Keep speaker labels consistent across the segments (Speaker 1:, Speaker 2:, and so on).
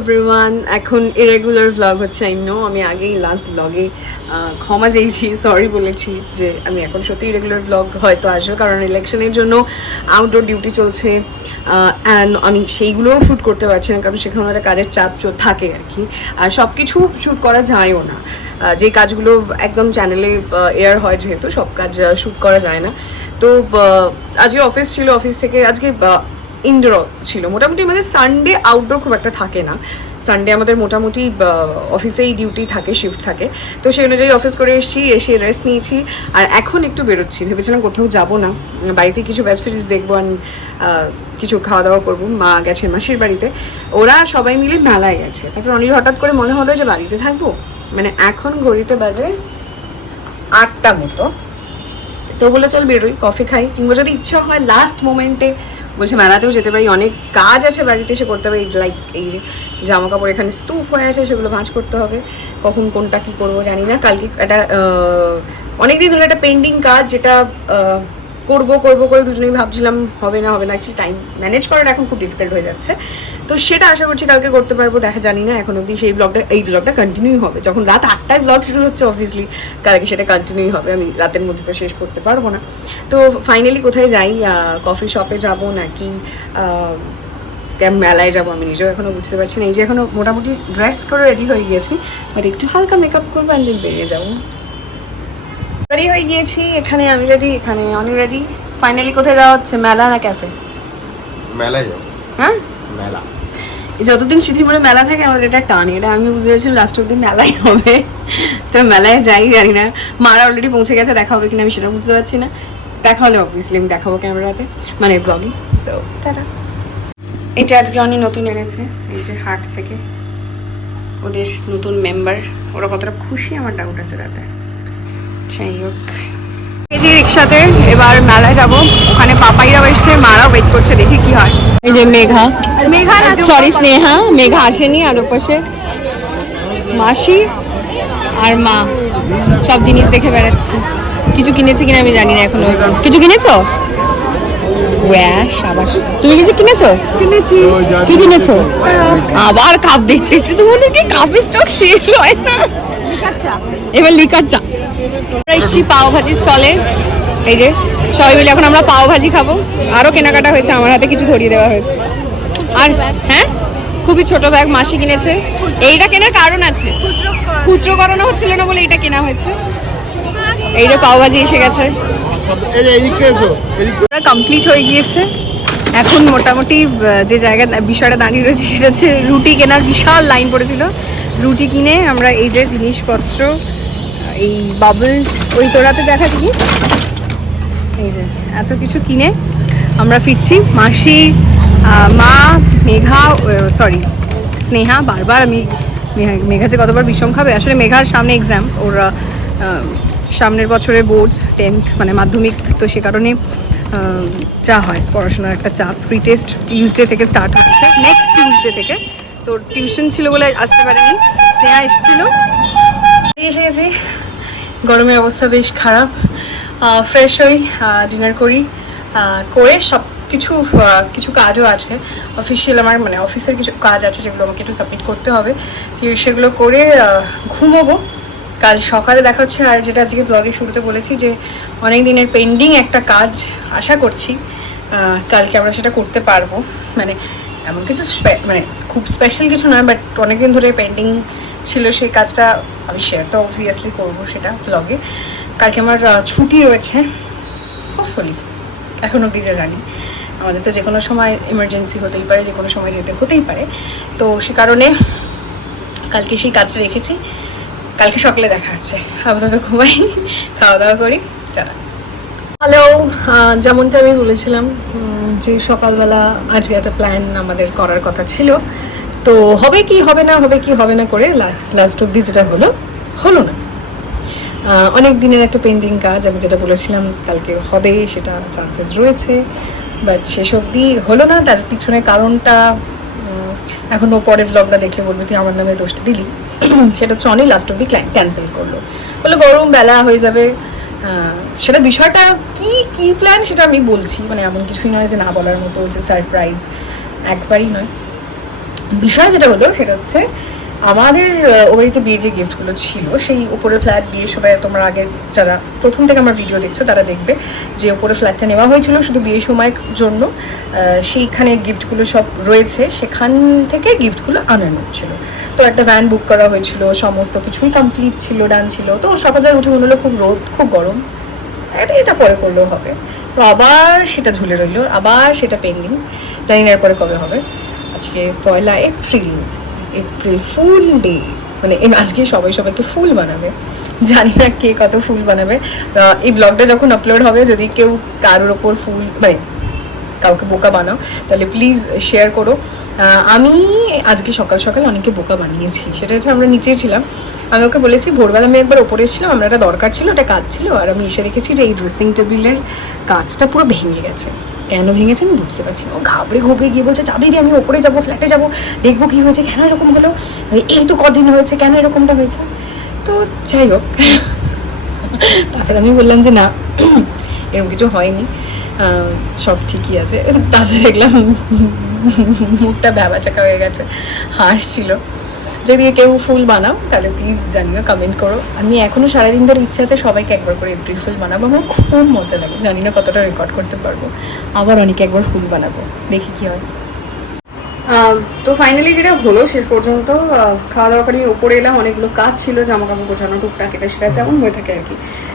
Speaker 1: Everyone এখন irregular vlog হচ্ছে I know আমি আগেই লাস্ট ব্লগে ক্ষমা চেয়েছি সরি বলেছি যে আমি এখন সত্যি ইরেগুলার ভ্লগ হয়তো আসবে, কারণ ইলেকশনের জন্য আউটডোর ডিউটি চলছে অ্যান্ড আমি সেইগুলোও শ্যুট করতে পারছি না, কারণ সেখানে একটা কাজের চাপ থাকে আর কি। আর সব কিছু শ্যুট করা যায়ও না। যে কাজগুলো একদম চ্যানেলে এয়ার হয় যেহেতু, সব কাজ শ্যুট করা যায় না। তো আজকে অফিস ছিল অফিস থেকে আজকে ইনডোর ছিল। মোটামুটি আমাদের সানডে আউটডোর খুব একটা থাকে না। সানডে আমাদের মোটামুটি অফিসেই ডিউটি থাকে শিফট থাকে। তো সেই অনুযায়ী অফিস করে এসেছি, এসে রেস্ট নিয়েছি। আর এখন একটু বেরোচ্ছি। ভেবেছিলাম কোথাও যাব না। বাড়িতে কিছু ওয়েব সিরিজ দেখব আর কিছু খাওয়া দাওয়া করব। মা গেছে মাসির বাড়িতে। ওরা সবাই মিলে মেলায় গেছে। তারপর অনির হঠাৎ করে মনে হলো যে বাড়িতে থাকব? মানে এখন ঘড়িতে বাজে আটটা মতো। তো বলে চল বেরোই কফি খাই। কিংবা যদি ইচ্ছা হয় লাস্ট মোমেন্টে বলছে, মেলাতেও যেতে পারি। অনেক কাজ আছে বাড়িতে এসে করতে হবে। লাইক এই যে জামা কাপড় এখানে স্তূপ হয়ে আছে, সেগুলো ভাঁজ করতে হবে। কখন কোনটা কি করব জানি না। কালকে একটা অনেক দিন ধরে একটা পেন্ডিং কাজ যেটা করব করব করে দুজনেই ভাবছিলাম, হবে না হবে না। অ্যাকচুয়ালি টাইম ম্যানেজ করাটা এখন খুব ডিফিকাল্ট হয়ে যাচ্ছে। তো সেটা আশা করছি কালকে করতে পারব দেখা জানি না এখন অবধি সেই ব্লগটা এই ব্লগটা কন্টিনিউ হবে। যখন রাত আটটায় ব্লগ শুরু হচ্ছে অবভিয়াসলি কালকে সেটা কন্টিনিউ হবে। আমি রাতের মধ্যে তো শেষ করতে পারব না। তো ফাইনালি কোথায় যাই? কফি শপে যাব নাকি মেলায় যাব আমি নিজেও এখনও বুঝতে পারছি না। এই যে এখনও মোটামুটি ড্রেস করে রেডি হয়ে গিয়েছি বাট একটু হালকা মেকআপ করব অ্যান্ড বেরিয়ে যাব। রেডি হয়ে গিয়েছি এখানে আমি রেডি এখানে অনেক রেডি ফাইনালি কোথায় যাওয়া হচ্ছে? মেলা না ক্যাফে
Speaker 2: মেলায় যাও
Speaker 1: হ্যাঁ?
Speaker 2: মেলা।
Speaker 1: যতদিন সিদ্ধিপুরে মেলা থাকে, আমাদের এটা টান। এটা আমি বুঝতে পেরেছিলাম লাস্ট অব্দি মেলাই হবে। তো মেলায় যাই, জানি না। মারা অলরেডি পৌঁছে গেছে, দেখা হবে কিনা আমি সেটা বুঝতে পারছি না। দেখা হলে অবভিয়াসলি আমি দেখাবো ক্যামেরাতে মানে ব্লগে সো টাটা। এটা আজকে অনেক নতুন এনেছে, এই যে হাট থেকে। ওদের নতুন মেম্বার ওরা কতটা খুশি, আমার ডাউট আছে তাতে। যাই হোক। এই যে রিক্সাতে, এবার মেলায় যাব। ওখানে পাপাইরাও এসছে, মারাও ওয়েট করছে, দেখি কি হয়। এই যে মেঘা। মেঘা সরি স্নেহা মেঘা আসেনি আর ওপাশে মাসি আর মা। সব জিনিস দেখে বেড়াচ্ছে। কিছু কিনেছে কিনা আমি জানি না এখনও। কিছু কিনেছো? তুমি কিছু কিনেছো? কিনেছি। কি কিনেছো? আবার কাপ দেখতেছি। তো মনে কি কাপের স্টক শেষ হয় না। এবার লিকার চা। এসেছি পাও ভাজি স্টলে এই যে সবাই মিলে এখন আমরা পাও ভাজি খাব। আরও কেনাকাটা হয়েছে, আমার হাতে কিছু ধরিয়ে দেওয়া হয়েছে। আর হ্যাঁ? খুবই ছোট ব্যাগ মাসি কিনেছে। এইটা কেনার কারণ আছে। খুচরো করানো হচ্ছিল না বলে এটা কেনা হয়েছে। এইটা যে পাও ভাজি এসে গেছে। কমপ্লিট হয়ে গিয়েছে। এখন মোটামুটি যে জায়গা বিষয়টা দাঁড়িয়ে রয়েছে সেটা হচ্ছে রুটি কেনার বিশাল লাইন পড়েছিল। রুটি কিনে আমরা এই যে জিনিসপত্র, এই বাবলস ওই তোরাতে দেখা জিনিস এত কিছু কিনে আমরা ফিরছি। মাসি মা, মেঘা সরি স্নেহা, বারবার আমি মেঘা- মেঘা যে কতবার বিষম খাবে। আসলে মেঘার সামনে এক্সাম ওর সামনের বছরে বোর্ডস টেন্থ মানে মাধ্যমিক, তো সে কারণে যা হয়, পড়াশোনার একটা চাপ। প্রি টেস্ট টিউসডে থেকে স্টার্ট হচ্ছে। নেক্সট টিউসডে থেকে। তো টিউশন ছিল বলে আসতে পারেনি। স্নেহা এসেছিল। এসে গেছি। গরমের অবস্থা বেশ খারাপ। ফ্রেশ হই ডিনার করি করে সব কিছু কিছু কাজও আছে। অফিসিয়াল আমার মানে অফিসের কিছু কাজ আছে যেগুলো আমাকে একটু সাবমিট করতে হবে। সেগুলো করে ঘুমোবো। কাল সকালে দেখা হচ্ছে, আর যেটা আজকে ব্লগে শুরুতে বলেছি যে, অনেক দিনের পেন্ডিং একটা কাজ আশা করছি কালকে আমরা সেটা করতে পারব। মানে এমন কিছু মানে খুব স্পেশাল কিছু নয় বাট অনেকদিন ধরে পেন্ডিং ছিল সেই কাজটা আমি শেয়ার তো অবভিয়াসলি করব সেটা ব্লগে কালকে আমার ছুটি রয়েছে হোপফুলি এখন অবধি যে জানি। আমাদের তো যে কোনো সময় এমার্জেন্সি হতেই পারে যে কোনো সময় যেতে হতেই পারে। তো সে কারণে কালকে সেই কাজটা রেখেছি। কালকে সকালে দেখা হচ্ছে। আপাতত ঘুমাই, খাওয়া দাওয়া করি, টাটা। হ্যালো যেমনটা আমি বলেছিলাম যে সকালবেলা আজকে একটা প্ল্যান আমাদের করার কথা ছিল। তো হবে কি, হবে না, হবে কি, হবে না করে লাস্ট লাস্ট অব্দি যেটা হলো হলো না। অনেক দিনের একটা পেন্ডিং কাজ, আমি যেটা বলেছিলাম, কালকে হবে, সেটা চান্সেস রয়েছে। বাট শেষ অবধি হলো না, তার পিছনে কারণটা এখনও পরে ব্লগটা দেখলে বলবে, তুই আমার নামে দোষটা দিলি। সেটা হচ্ছে অনেক লাস্ট অব্দি ক্যান্সেল করল। বলল, গরম বেলা হয়ে যাবে। সেটা বিষয়টা কি কি প্ল্যান সেটা আমি বলছি। মানে এমন কিছুই নয় যে না বলার মতো যে সারপ্রাইজ একবারই নয়। বিষয় যেটা হলো সেটা হচ্ছে আমাদের আহ, ও বাড়িতে বিয়ের যে গিফটগুলো ছিল সেই উপরের ফ্ল্যাট বিয়ে সময় তোমরা আগে যারা প্রথম থেকে আমার ভিডিও দেখছ তারা দেখবে যে উপরের ফ্ল্যাটটা নেওয়া হয়েছিল শুধু বিয়ের সময়ের জন্য। সেইখানে গিফটগুলো সব রয়েছে সেখান থেকে গিফটগুলো আনানো হচ্ছিল। তো একটা ভ্যান বুক করা হয়েছিল সমস্ত কিছুই কমপ্লিট ছিল ডান ছিল। তো সকালবেলা উঠে মনে হলো খুব রোদ খুব গরম। এটা এটা পরে করলেও হবে। তো আবার সেটা ঝুলে রইল আবার সেটা পেন্ডিং জানি না এরপরে কবে হবে। আজকে পয়লা এপ্রিল। এপ্রিল ফুল ডে মানে আজকে সবাই সবাইকে ফুল বানাবে। জানি না কে কত ফুল বানাবে। এই ব্লগটা যখন আপলোড হবে, যদি কেউ কারোর ওপর ফুল মানে কাউকে বোকা বানাও, তাহলে প্লিজ শেয়ার করো। আমি আজকে সকাল সকাল অনেকে বোকা বানিয়েছি। সেটা হচ্ছে আমরা নিচে ছিলাম। আমি ওকে বলেছি, ভোরবেলা আমি একবার ওপরে এসেছিলাম, আমরা একটা দরকার ছিল, একটা কাজ ছিল, আর আমি এসে দেখেছি যে এই ড্রেসিং টেবিলের কাজটা পুরো ভেঙে গেছে। কেন ভেঙেছে আমি বুঝতে পারছি না। ও ঘাবড়ে ঘুবড়ে গিয়ে বলছে চাবি দিয়ে আমি ওপরে যাব ফ্ল্যাটে যাব, দেখব কী হয়েছে, কেন এরকম হলো? এই তো কদিন হয়েছে, কেন এরকমটা হয়েছে? তো যাই হোক, তারপর আমি বললাম যে, না, এরকম কিছু হয়নি সব ঠিকই আছে। তাতে দেখলাম, মুখটা ব্যাবা চাকা হয়ে গেছে, হাসছিল। যদি কেউ ফুল বানাও, তাহলে প্লিজ জানিও কমেন্ট করো। আমি এখনও সারাদিন ধরে ইচ্ছা আছে সবাইকে একবার করে এপ্রিল ফুল বানাবো। আমার খুব মজা লাগে, জানি না কতটা রেকর্ড করতে পারব। আবার অনেকে একবার ফুল বানাবো, দেখি কি হয়। তো ফাইনালি যেটা হলো, শেষ পর্যন্ত খাওয়া দাওয়া করে আমি ওপরে এলাম, অনেকগুলো কাজ ছিল জামা কাপড় গোছানো, টুকটাক, এটা সেটা যেমন হয়ে থাকে আর কি।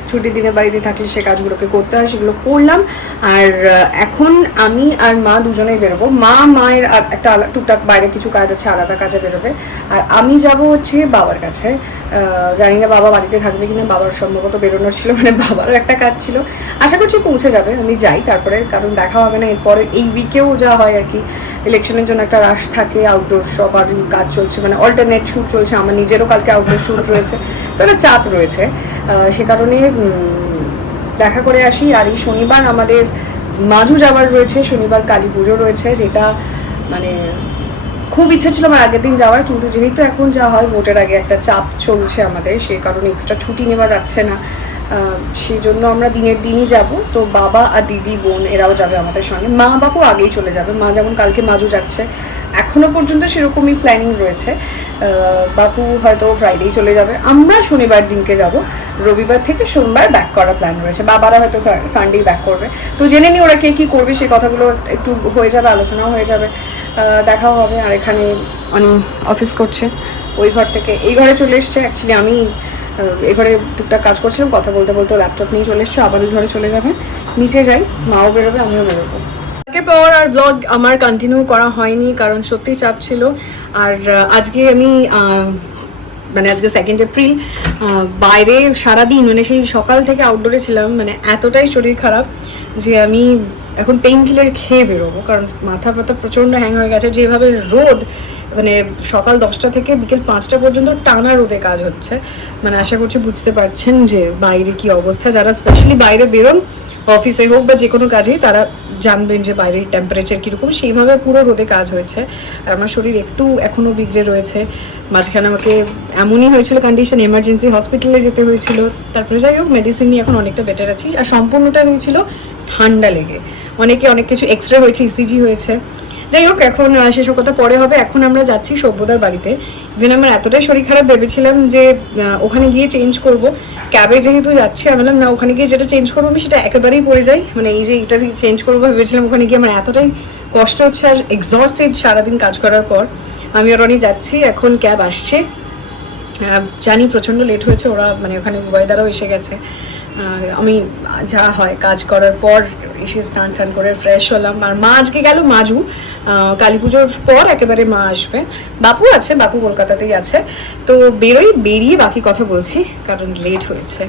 Speaker 1: ছুটির দিনে বাড়িতে থাকলে সে কাজগুলোকে করতে হয়, সেগুলো করলাম। আর এখন আমি আর মা দুজনেই বেরোবো। মা, মায়ের একটা টুকটাক বাইরে কিছু কাজ আছে, আলাদা কাজে বেরোবে। আর আমি যাব হচ্ছে বাবার কাছে। জানি না বাবা বাড়িতে থাকবে কিনা, বাবার সম্ভবত বেরোনোর ছিল মানে বাবারও একটা কাজ ছিল। আশা করছি পৌঁছে যাবে, আমি যাই, তারপরে কারণ দেখা হবে না, এরপরে এই উইকেও যা হয় আর কি। ইলেকশনের জন্য একটা রাশ থাকে আউটডোর সবার কাজ চলছে মানে অল্টারনেট শ্যুট চলছে, আমার নিজেরও কালকে আউটডোর শ্যুট রয়েছে। তো একটা চাপ রয়েছে। সে কারণে দেখা করে আসি। আর এই শনিবার আমাদের মাঝু যাওয়ার রয়েছে, শনিবার কালী পুজো রয়েছে, যেটা মানে খুব ইচ্ছা ছিল আমার আগের দিন যাওয়ার, কিন্তু যেহেতু এখন যা হয়, ভোটের আগে একটা চাপ চলছে আমাদের, সে কারণে এক্সট্রা ছুটি নেওয়া যাচ্ছে না। সেই জন্য আমরা দিনের দিনই যাব। তো বাবা আর দিদি, বোন এরাও যাবে আমাদের সঙ্গে। মা বাপু আগেই চলে যাবে। মা যেমন কালকে মাজু যাচ্ছে, এখনও পর্যন্ত সেরকমই প্ল্যানিং রয়েছে। বাপু হয়তো ফ্রাইডেই চলে যাবে। আমরা শনিবার দিনকে যাব। রবিবার থেকে সোমবার ব্যাক করার প্ল্যান রয়েছে। বাবারা হয়তো সানডেই ব্যাক করবে। তো জেনে নি ওরা কে কী করবে সেই কথাগুলো একটু হয়ে যাবে, আলোচনাও হয়ে যাবে। দেখাও হবে। আর এখানে অনি অফিস করছে। ওই ঘর থেকে এই ঘরে চলে এসছে। অ্যাকচুয়ালি আমি ঘরে টুকটাক কাজ করছিলাম, কথা বলতে বলতে ল্যাপটপ নিয়ে চলে এসছো, আবার ঘরে চলে যাবে। নিচে যাই, মাও বেরোবে, আমিও বেরোবো। পর আর ব্লগ আমার কন্টিনিউ করা হয়নি, কারণ সত্যি চাপ ছিল। আর আজকে আমি মানে আজকে সেকেন্ড এপ্রিল বাইরে সারাদিন মানে সেই সকাল থেকে আউটডোরে ছিলাম মানে এতটাই শরীর খারাপ যে আমি এখন পেইন কিলার খেয়ে বেরোবো। কারণ মাথা ফাথা প্রচণ্ড হ্যাং হয়ে গেছে। যেভাবে রোদ মানে সকাল দশটা থেকে বিকেল পাঁচটা পর্যন্ত টানা রোদে কাজ হচ্ছে। মানে আশা করছি বুঝতে পারছেন যে বাইরে কি অবস্থা। যারা স্পেশালি বাইরে বেরোন অফিসে হোক বা যে কোনো কাজেই তারা জানবেন যে বাইরের টেম্পারেচার কীরকম, সেইভাবে পুরো রোদে কাজ হয়েছে। আর আমার শরীর একটু এখনও বিগড়ে রয়েছে। মাঝখানে আমাকে এমনই হয়েছিল কন্ডিশন এমার্জেন্সি হসপিটালে যেতে হয়েছিল। তারপরে যাই হোক মেডিসিন নিয়ে এখন অনেকটা বেটার আছি। আর সম্পূর্ণটা হয়েছিল ঠান্ডা লেগে। অনেকে অনেক কিছু এক্সরে হয়েছে ইসিজি হয়েছে। যাই হোক, এখন সেসব কথা পরে হবে। এখন আমরা যাচ্ছি সভ্যতার বাড়িতে। ইভেন আমার এতটাই শরীর খারাপ ভেবেছিলাম যে ওখানে গিয়ে চেঞ্জ করব। ক্যাবে যেহেতু যাচ্ছি, আমি বললাম, না, ওখানে গিয়ে যেটা চেঞ্জ করব আমি সেটা একেবারেই পড়ে যাই। মানে এই যে এটা চেঞ্জ করব ভেবেছিলাম, ওখানে গিয়ে আমার এতটাই কষ্ট হচ্ছে আর এক্সস্টেড সারাদিন কাজ করার পর। আমি আর অনেক যাচ্ছি, এখন ক্যাব আসছে। জানি প্রচণ্ড লেট হয়েছে, ওরা মানে ওখানে ওয়েদারও এসে গেছে। আমি, যা হয় কাজ করার পর এসে স্নান টান করে ফ্রেশ হলাম। আর মা আজকে গেল মাজু। কালী পুজোর পর একেবারে মা আসবে। বাপু আছে, বাপু কলকাতাতেই আছে। তো বেরোই, বেরিয়ে বাকি কথা বলছি, কারণ লেট হয়েছে।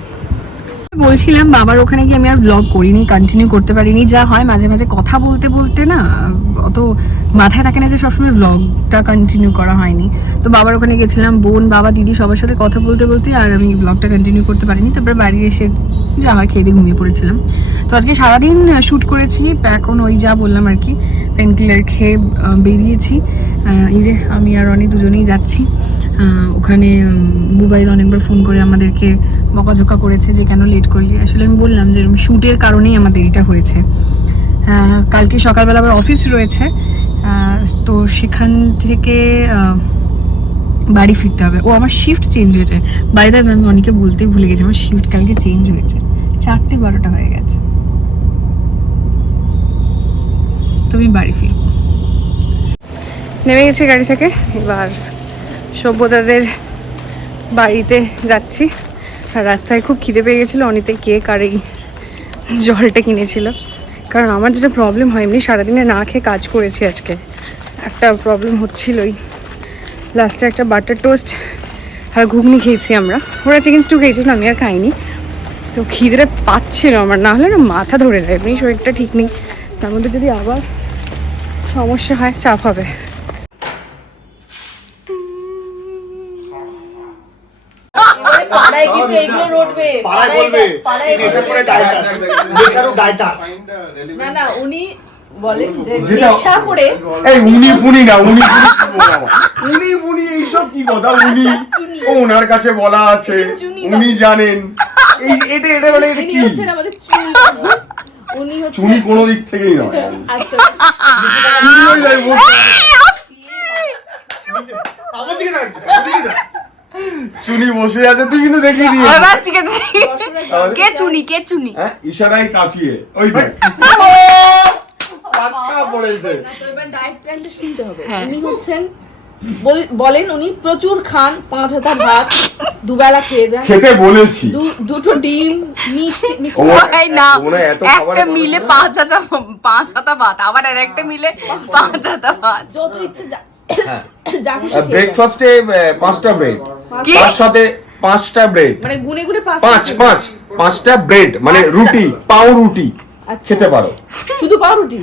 Speaker 1: বলছিলাম, বাবার ওখানে গিয়ে আমি আর ব্লগ করিনি কন্টিনিউ করতে পারিনি। যা হয় মাঝে মাঝে কথা বলতে বলতে না, অত মাথায় থাকে না যে সবসময় ব্লগটা কন্টিনিউ করা হয়নি। তো বাবার ওখানে গেছিলাম, বোন, বাবা, দিদি সবার সাথে কথা বলতে বলতে আর আমি ব্লগটা কন্টিনিউ করতে পারিনি। তারপরে বাড়ি এসে যা হয় খেয়ে দিয়ে ঘুমিয়ে পড়েছিলাম। তো আজকে সারাদিন শ্যুট করেছি, এখন ওই যা বললাম আর কি পেন কিলার খেয়ে বেরিয়েছি। এই যে আমি আর অনেক দুজনেই যাচ্ছি। ওখানে বুবাইদ অনেকবার ফোন করে আমাদেরকে বকাঝোকা করেছে যে কেন লেট করলি। আসলে আমি বললাম যে শ্যুটের কারণেই আমার দেরিটা হয়েছে। কালকে সকালবেলা আবার অফিস রয়েছে। তো সেখান থেকে বাড়ি ফিরতে হবে। ও আমার শিফট চেঞ্জ হয়েছে। বাড়ি দেয় আমি অনেকে বলতেই ভুলে গেছি, আমার শিফট কালকে চেঞ্জ হয়েছে। চারটে বারোটা হয়ে গেছে। তুমি বাড়ি ফিরবো। নেমে গেছি গাড়ি থেকে, এবার সভ্যতাদের বাড়িতে যাচ্ছি। আর রাস্তায় খুব খিদে পেয়ে গেছিল, অনিতে কেক আর এই জলটা কিনেছিল। কারণ আমার যেটা প্রবলেম হয়, এমনি সারাদিনে না খেয়ে কাজ করেছি আজকে। একটা প্রবলেম হচ্ছিলোই। লাস্টে একটা বাটার টোস্ট আর ঘুগনি খেয়েছি আমরা। ওরা চিকেন স্টু খেয়েছিল আমি আর খাইনি। তো খিদে পাচ্ছিল আমার না হলে না মাথা ধরে যায় এমনি শরীরটা ঠিক নেই। তার মধ্যে যদি আবার সমস্যা হয় চাপ হবে।
Speaker 3: না না উনি বলেন যে নেশা করে
Speaker 2: এই উনি ফুনি না উনি ফুনি কি বলব? উনি ফুনি এইসব কি কথা? উনি
Speaker 3: চুনি।
Speaker 2: ও ওনার কাছে বলা আছে উনি জানেন। এই এটা এটা মানে এটা কি?
Speaker 3: হচ্ছেন আমাদের চুনি। উনি হচ্ছে
Speaker 2: চুনি কোনো দিক থেকেই নয়।
Speaker 3: আচ্ছা।
Speaker 2: চুনি যায় বলতে।
Speaker 4: আমার দিকে তাকাচ্ছিস, আমার দিকে তাকা।
Speaker 2: চুনি বসে আছে তুই কিন্তু দেখিয়ে দিয়ে
Speaker 1: এবার শিখেছি কে চুনি কে চুনি?
Speaker 2: হ্যাঁ ইশারাই কাফিয়ে। ওই দেখ। পাক্কা পড়েছে।
Speaker 3: তো এবার ডায়েট প্ল্যানটা শুনতে হবে।
Speaker 1: হ্যাঁ।
Speaker 3: উনি হচ্ছেন বলেন উনি প্রচুর খান পাঁচ হাতা ভাত দুবেলা খেয়ে যান।
Speaker 2: খেতে বলেছি।
Speaker 3: দুটো ডিম মিষ্টি মিষ্টি
Speaker 1: না একটা মিলে পাঁচ হাতা পাঁচ হাতা ভাত আবার আর একটা মিলে পাঁচ হাতা ভাত।
Speaker 3: যত ইচ্ছে যা।
Speaker 2: ব্রেকফাস্টে পাঁচটা ব্রেড তার সাথে পাঁচটা ব্রেড
Speaker 3: মানে গুনে গুনে পাঁচ
Speaker 2: পাঁচ পাঁচ পাঁচটা ব্রেড মানে রুটি পাও রুটি
Speaker 3: আচ্ছা।
Speaker 2: খেতে পারো।
Speaker 3: শুধু পাউরুটি?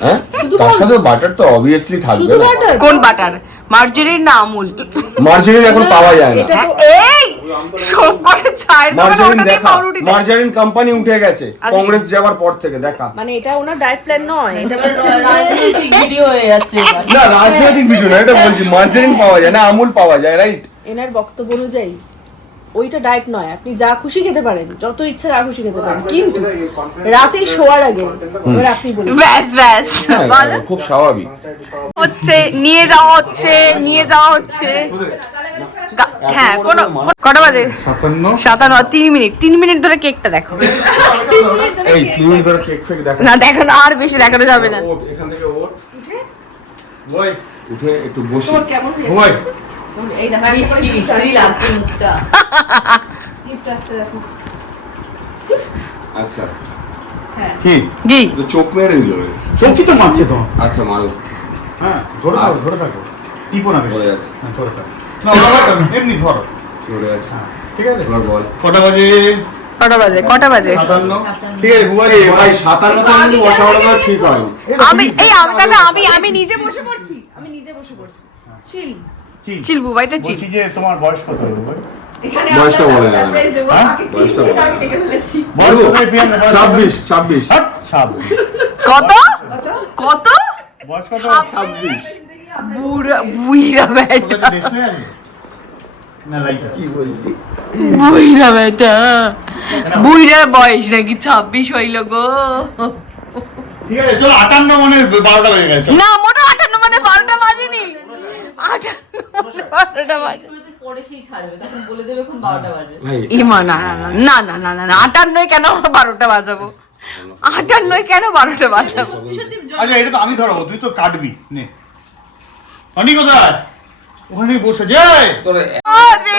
Speaker 2: হ্যাঁ? তার সাথে বাটার তো অবভিয়াসলি থাকবে
Speaker 1: কোন বাটার মার্জারিন না আমুল?
Speaker 2: মার্জারিন এখন পাওয়া যায় না।
Speaker 1: এই! সব করে চায়ের দোকানে
Speaker 2: মার্জারিন
Speaker 1: পাউরুটি
Speaker 2: মার্জারিন কোম্পানি উঠে গেছে
Speaker 1: আচ্ছা।
Speaker 2: কংগ্রেস যাওয়ার পর থেকে দেখা।
Speaker 3: মানে এটা ওনার ডায়েট প্ল্যান নয়। এটা হচ্ছে
Speaker 5: রাজনৈতিক ভিডিও হয়ে যাচ্ছে
Speaker 2: না রাজনৈতিক ভিডিও না এটা বলছি মার্জারিন পাওয়া যায় না আমুল পাওয়া যায় রাইট
Speaker 3: এনার বক্তব্য অনুযায়ী। ওইটা ডায়েট নয় আপনি যা খুশি খেতে পারেন যত ইচ্ছা যা খুশি খেতে পারেন। কিন্তু রাতে শোয়ার আগে এবার আপনি বলুন।
Speaker 1: ব্যাস ব্যাস বলো
Speaker 2: হ্যাঁ, খুব স্বাভাবিক।
Speaker 1: হচ্ছে নিয়ে যাওয়া হচ্ছে নিয়ে যাওয়া হচ্ছে। হ্যাঁ কোনো কটা বাজে?
Speaker 2: সাতান্ন।
Speaker 1: সাতান্ন তিন মিনিট তিন মিনিট ধরে কেকটা দেখো।
Speaker 2: এই তিন মিনিট ধরে কেক ফেক দেখা
Speaker 1: না দেখানো আর বেশি দেখানো যাবে না।
Speaker 2: ওঠ, এখান থেকে ওঠ।
Speaker 4: ওই,
Speaker 2: উঠে একটু বসি।
Speaker 3: কেমন
Speaker 4: ওই।
Speaker 3: এই দেখো
Speaker 5: মিষ্টি মিষ্টি। লাগছে মুখটা
Speaker 3: গিফট আসছে দেখো।
Speaker 2: আচ্ছা।
Speaker 3: হ্যাঁ।
Speaker 2: কি?
Speaker 1: কি
Speaker 2: চোখ মেরে দিল
Speaker 4: চৌকি তো মারছে তো?
Speaker 2: আচ্ছা মারো।
Speaker 4: হ্যাঁ ধরে থাকো ধরে থাকো। টিপো না বেশি।
Speaker 2: আছে।
Speaker 4: হ্যাঁ ধরে থাকো। না ওটা মারতে হবে না, এমনি ধরো।
Speaker 2: পড়ে আছে।
Speaker 4: হ্যাঁ ঠিক আছে?
Speaker 2: এবার বল।
Speaker 4: কটা বাজে?
Speaker 1: কটা বাজে? কটা বাজে?
Speaker 4: ঠিক আছে
Speaker 2: ঠিক হয়
Speaker 1: আমি এই আমি তাহলে আমি আমি নিজে বসে পড়ছি।
Speaker 3: আমি নিজে বসে পড়ছি। চিল
Speaker 1: চিল। বুবাইতে চিল।
Speaker 4: বলছি যে তোমার বয়স কত
Speaker 2: বয়সটা বলে না।
Speaker 4: হ্যাঁ?
Speaker 2: বয়সটা বলে? ছাব্বিশ ছাব্বিশ। ছাব্বিশ।
Speaker 1: বুড়া বুইরা বেটা
Speaker 4: হয়ে
Speaker 1: বুইরা বেটা বুইরার বয়স নাকি ছাব্বিশ হইল গো।
Speaker 4: ঠিক আছে চলো আটান্ন মানে বারোটা বেজে গেছে।
Speaker 1: না মোটা আটান্ন মানে বারোটা বাজেনি। আটান্ন বারোটা বাজে।
Speaker 5: পরে সেই ছাড়বে তখন বলে দেবে এখন বারোটা
Speaker 1: ইমা না না না না না না আটান্নয় কেন আমরা বারোটা বাজাবো? আটান্নয় কেন বারোটা বাজাবো?
Speaker 4: আচ্ছা এটা তো আমি ধরবো তুই তো কাটবি নে। অনি ওখানে বসে যায়
Speaker 2: তোর
Speaker 1: আরে,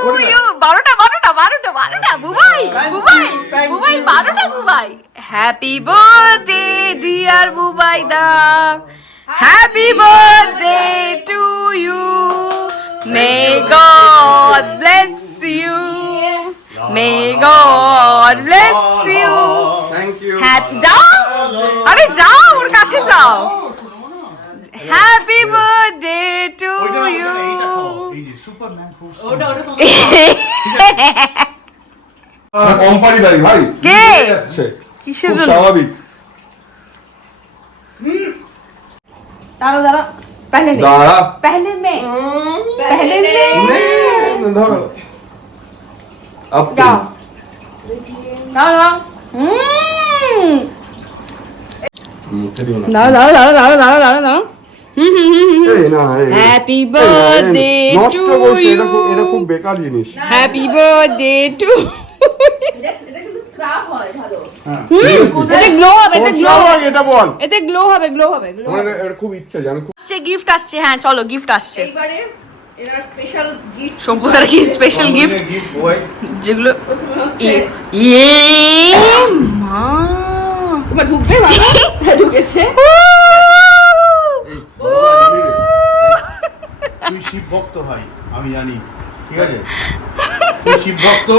Speaker 1: to you. বারোটা বারোটা বারোটা বারোটা বুবাই বুবাই বুবাই বারোটা Bubai. Happy birthday dear Bubai the to you may God bless you may God bless you
Speaker 2: thank you
Speaker 1: happy যাও! আরে যাও ওর কাছে যাও। Happy birthday to you
Speaker 2: company ভাই
Speaker 1: কে? কিসের জন্য?
Speaker 2: স্বাভাবিক।
Speaker 3: দাঁড়াও দাঁড়াও पहले में
Speaker 2: दाड़ा
Speaker 3: पहले में पहले
Speaker 2: में धरो अब
Speaker 3: जाओ দাঁড়াও
Speaker 1: দাঁড়াও দাঁড়াও দাঁড়াও
Speaker 2: দাঁড়াও দাঁড়াও দাঁড়াও
Speaker 1: হ্যাপি বার্থডে টু ইউ
Speaker 2: এটা খুব বেকার জিনিস।
Speaker 1: হ্যাপি বার্থডে টু গিফট আসছে হ্যাঁ চলো গিফট আসছে।
Speaker 3: স্পেশাল গিফট ঢুকেছে
Speaker 4: আমি জানি ঠিক আছে শিব ভক্ত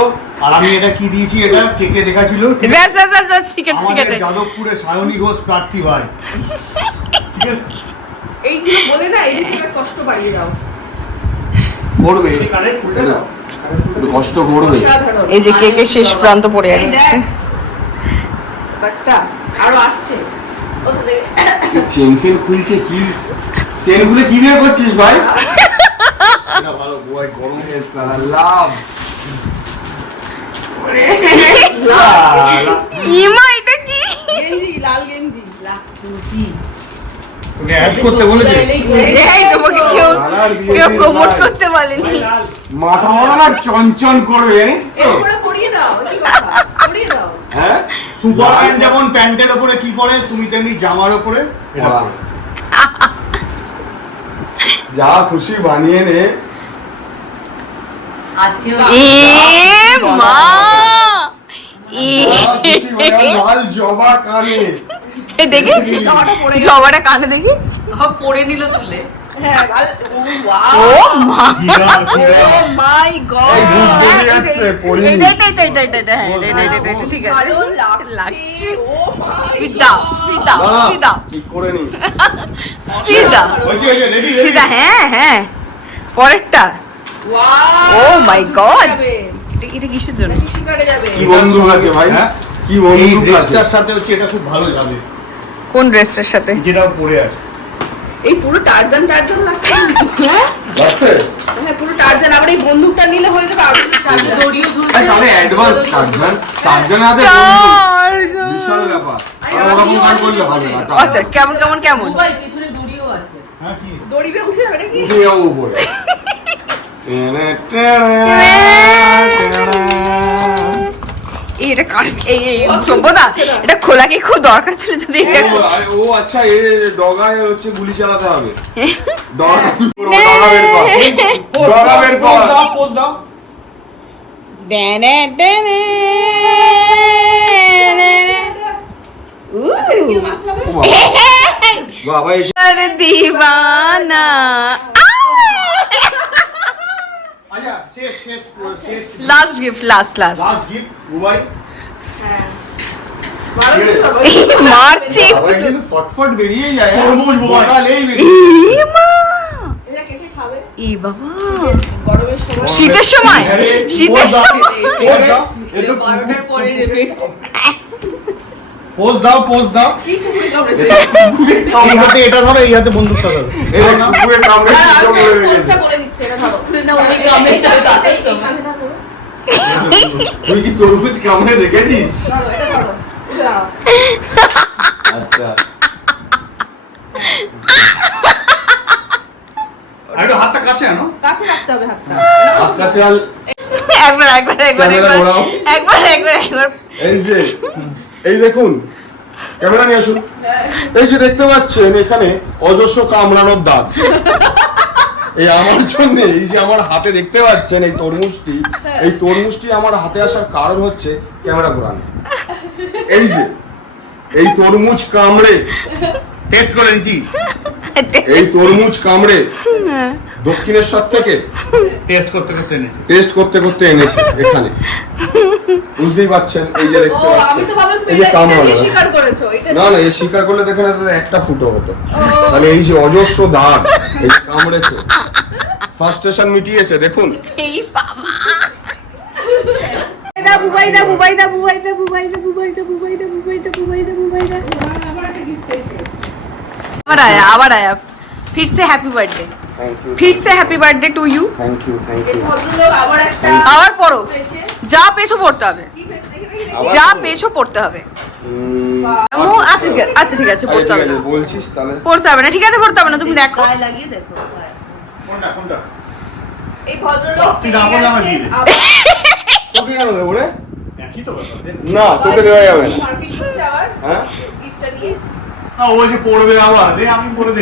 Speaker 4: আর আমি এটা কি দিয়েছি এটা কে কে দেখাছিল
Speaker 1: ব্যাস ব্যাস ব্যাস ব্যাস ঠিক আছে ঠিক আছে।
Speaker 4: যাদবপুরে সায়নী ঘোষ প্রার্থী ভাই। ঠিক আছে?
Speaker 3: এইগুলো বলে না এই দিকে কষ্ট বাড়িয়ে দাও।
Speaker 2: করবে
Speaker 4: কানের ফুলটা দাও
Speaker 2: কষ্ট করবে
Speaker 1: এই যে কেকের শেষ প্রান্ত পড়ে
Speaker 3: আরও আসছে।
Speaker 2: চেন ফেন খুলছে কি? চেন খুলে কি বের করছিস ভাই?
Speaker 4: ভালো বয় গরম
Speaker 2: সালা লাভ।
Speaker 1: ইমা এটা কি?
Speaker 3: গেঞ্জি লাল গেঞ্জি লাক্স কুর্তি।
Speaker 4: ওকে অ্যাড করতে বলেছে
Speaker 1: এই তোমাকে কেউ কেউ প্রমোট করতে বলেনি।
Speaker 2: মাথা মাথা না চঞ্চন করবে জানিস তো।
Speaker 3: এরপরে পরিয়ে দাও কি দাও।
Speaker 2: হ্যাঁ?
Speaker 4: সুপারম্যান যেমন প্যান্টের ওপরে কি পরে তুমি তেমনি জামার ওপরে।
Speaker 2: যা খুশি বানিয়ে নে।
Speaker 1: দেখি জবাটা কানে দেখি
Speaker 5: পড়ে নিল তুলে
Speaker 3: পরেরটা
Speaker 1: ও
Speaker 3: মাই গড
Speaker 1: এটা কিসের জন্য?
Speaker 2: কি বন্ধু আছে ভাই?
Speaker 4: হ্যাঁ?
Speaker 2: কি বন্ধু এই
Speaker 4: ড্রেসটার সাথে হচ্ছে এটা খুব ভালো যাবে।
Speaker 1: কোন ড্রেসটার সাথে?
Speaker 4: যেটা পরে আছে।
Speaker 3: এই পুরো টার্জান টারজান লাগছে? হ্যাঁ?
Speaker 2: লাগছে?
Speaker 3: হ্যাঁ পুরো টার্জান আবার এই বন্দুকটা নিলে হয়ে যাবে আর
Speaker 5: দড়িও ঝুলছে
Speaker 2: তাহলে অ্যাডভান্স বিশাল ব্যাপার। ওরকম করলে হবে
Speaker 1: আচ্ছা কেমন কেমন কেমন?
Speaker 5: পিছনে দড়িও আছে।
Speaker 4: হ্যাঁ কি?
Speaker 3: দড়িবে উঠে যাবে নাকি?
Speaker 2: উঠে উপরে।
Speaker 1: এটা কার এই সভ্যতা এটা খোলা কি খুব দরকার ছিল যদি এটা
Speaker 2: ও, আচ্ছা এ ডগায় হচ্ছে গুলি চালাতে হবে। ডগা ডগা বের কর। ডগা বের কর।
Speaker 4: দাও পোজ দাও।
Speaker 2: বাবা।
Speaker 1: দিবানা।
Speaker 4: শেষ শেষ শেষ
Speaker 1: last gift last last
Speaker 4: last gift Bubai
Speaker 3: হ্যাঁ মারো কিন্তু হবে।
Speaker 1: মারছি।
Speaker 2: বাবা কিন্তু ফটফট বেরিয়ে যায়?
Speaker 4: তরমুজ বাবা।
Speaker 2: গোটালেই বেরিয়ে
Speaker 1: ই মা
Speaker 3: এরা কেটে খাবে?
Speaker 1: ই বাবা।
Speaker 3: গরমের সময়।
Speaker 1: শীতের সময়? শীতের
Speaker 4: দাও,
Speaker 1: সময়?
Speaker 4: পোজ দাও। এ
Speaker 5: পরে রেফেক্ট
Speaker 4: পোজ দাও পোজ এই হাতে এটা ধরো। এই হাতে বন্দুকটা ধরো।
Speaker 2: এই দেখ, কুকুরের কামড়ে
Speaker 5: না ওই কামড়ে চলে
Speaker 2: তুই কি তরমুজ কামড়ে দেখেছিস। আচ্ছা।
Speaker 4: আর হাতটা কাছে আনো।
Speaker 3: কাছে রাখতে হবে হাতটা।
Speaker 2: হাত কাছে আল
Speaker 1: একবার একবার একবার একবার। একবার একবার একবার।
Speaker 2: এই যে এই দেখুন ক্যামেরা নিয়ে আসুন। এই যে দেখতে পাচ্ছেন এখানে অজস্র কামড়ানোর দাগ। এই আমার জন্য এই যে আমার হাতে দেখতে পাচ্ছেন এই তরমুজটি এই তরমুজটি আমার হাতে আসার কারণ হচ্ছে ক্যামেরা ঘোরানো। এই যে এই তরমুজ কামড়ে
Speaker 4: টেস্ট করে নিচ্ছি
Speaker 2: এই তরমুজ কামড়ে দক্ষিণেশ্বর থেকে
Speaker 4: টেস্ট করতে করতে এনেছি।
Speaker 2: টেস্ট করতে করতে এনেছে এখানে। বুঝতেই পাচ্ছেন এই যে দেখতে পাচ্ছেন। এই যে
Speaker 3: এটা
Speaker 2: কামড়ানো
Speaker 3: এটাকে স্বীকার করেছ এটা
Speaker 2: না না এই শিকার করলে দেখেন একটা ফুটো হতো। মানে এই যে অজস্র দাগ এই কামড়েছে। ফার্স্ট স্টেশন মিটিয়েছে দেখুন।
Speaker 1: এই বাবা। দা বুবাই দা বুবাই দা বুবাই দা বুবাই দা বুবাই দা বুবাই দা বুবাই দা বুবাই দা বুবাই দা।
Speaker 3: আবার পেয়েছে।
Speaker 1: আবার আয়া আবার আয়া। फिर ফিরছে happy birthday
Speaker 2: to you thank you thank you
Speaker 3: আবার
Speaker 1: পড়ো। যা পেছো পড়তে হবে। যা পেছো পড়তে হবে। আচ্ছা আচ্ছা ঠিক আছে
Speaker 2: আচ্ছা,
Speaker 1: পড়তে হবে না। পড়তে হবে না ঠিক আছে পড়তে হবে না তুমি দেখো।
Speaker 4: না
Speaker 2: তোকে দেওয়া যাবে না। হ্যাঁ?
Speaker 4: ও যে পড়বে আবার আমি
Speaker 2: পড়বে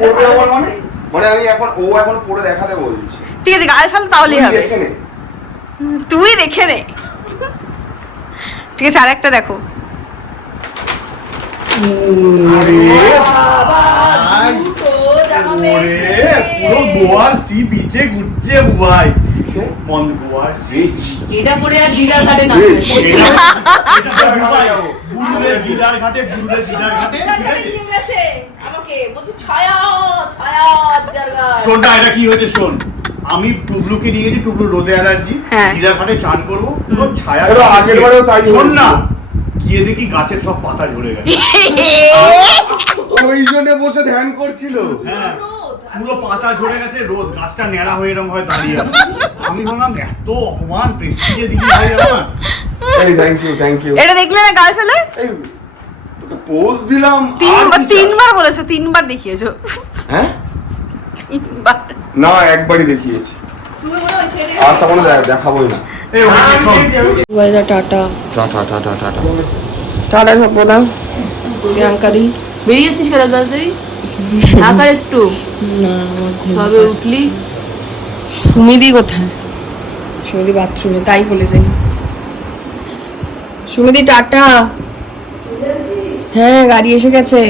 Speaker 2: পড়বে আবার মানে? মানে আমি এখন ও এখন পড়ে দেখাতে বলছি।
Speaker 1: ঠিক আছে গায়ে ফেলো তাহলেই হবে।
Speaker 2: দেখে নে।
Speaker 1: তুই দেখে নে। ঠিক আছে আরেকটা দেখো।
Speaker 4: পুরো গোয়ার সি বিচে ঘুরছে ভাই? মন গোয়ার সি
Speaker 2: রিচ
Speaker 5: এটা পরে আর দিদার ঘাটে
Speaker 4: দিদার ঘাটে দিদার ঘাটে ঠিক আছে?
Speaker 3: গেছে। আমাকে বলছে ছায়া ছায়া গাছ
Speaker 4: শোনটা এটা কি হয়েছে শোন। আমি টুবলুকে নিয়ে গেছি টুবলু রোদে অ্যালার্জি
Speaker 1: হ্যাঁ।
Speaker 4: দিদার ঘাটে চান করব পুরো ছায়া
Speaker 2: এবার আগের বারেও তাই
Speaker 4: শোন না গিয়ে দেখি গাছের সব পাতা ঝরে গেছে।
Speaker 2: ওই জন্য বসে ধ্যান করছিল।
Speaker 4: হ্যাঁ
Speaker 3: রোদ।
Speaker 4: পুরো পাতা ঝরে গেছে রোদ গাছটা ন্যাড়া হয়ে এরকম হয় দাঁড়িয়ে আমি ভাবলাম এত অপমান প্রেস্টিজে দিবি ভাই আমার
Speaker 2: এই থ্যাংক ইউ থ্যাংক ইউ
Speaker 1: এটা দেখলে না গায়ে ফেলে?
Speaker 2: পোজ দিলাম
Speaker 1: তিনবার তিনবার বলেছ তিনবার দেখিয়েছো।
Speaker 2: হ্যাঁ? না একবারই দেখিয়েছি। আর তখন দেখাবোই না।
Speaker 4: এই ওকে দেখো।
Speaker 1: বাইদা tata
Speaker 2: tata tata tata
Speaker 1: tata সভ্যতা প্রিয়াঙ্কা
Speaker 5: বেরিয়েছিস কেন তাড়াতাড়ি? আকার একটু।
Speaker 1: না
Speaker 5: সবে উঠলি।
Speaker 1: সুমিদি কোথায়? সুমিদি বাথরুমে তাই বলে যাই সুমিদি টাটা হ্যাঁ গাড়ি এসে গেছে।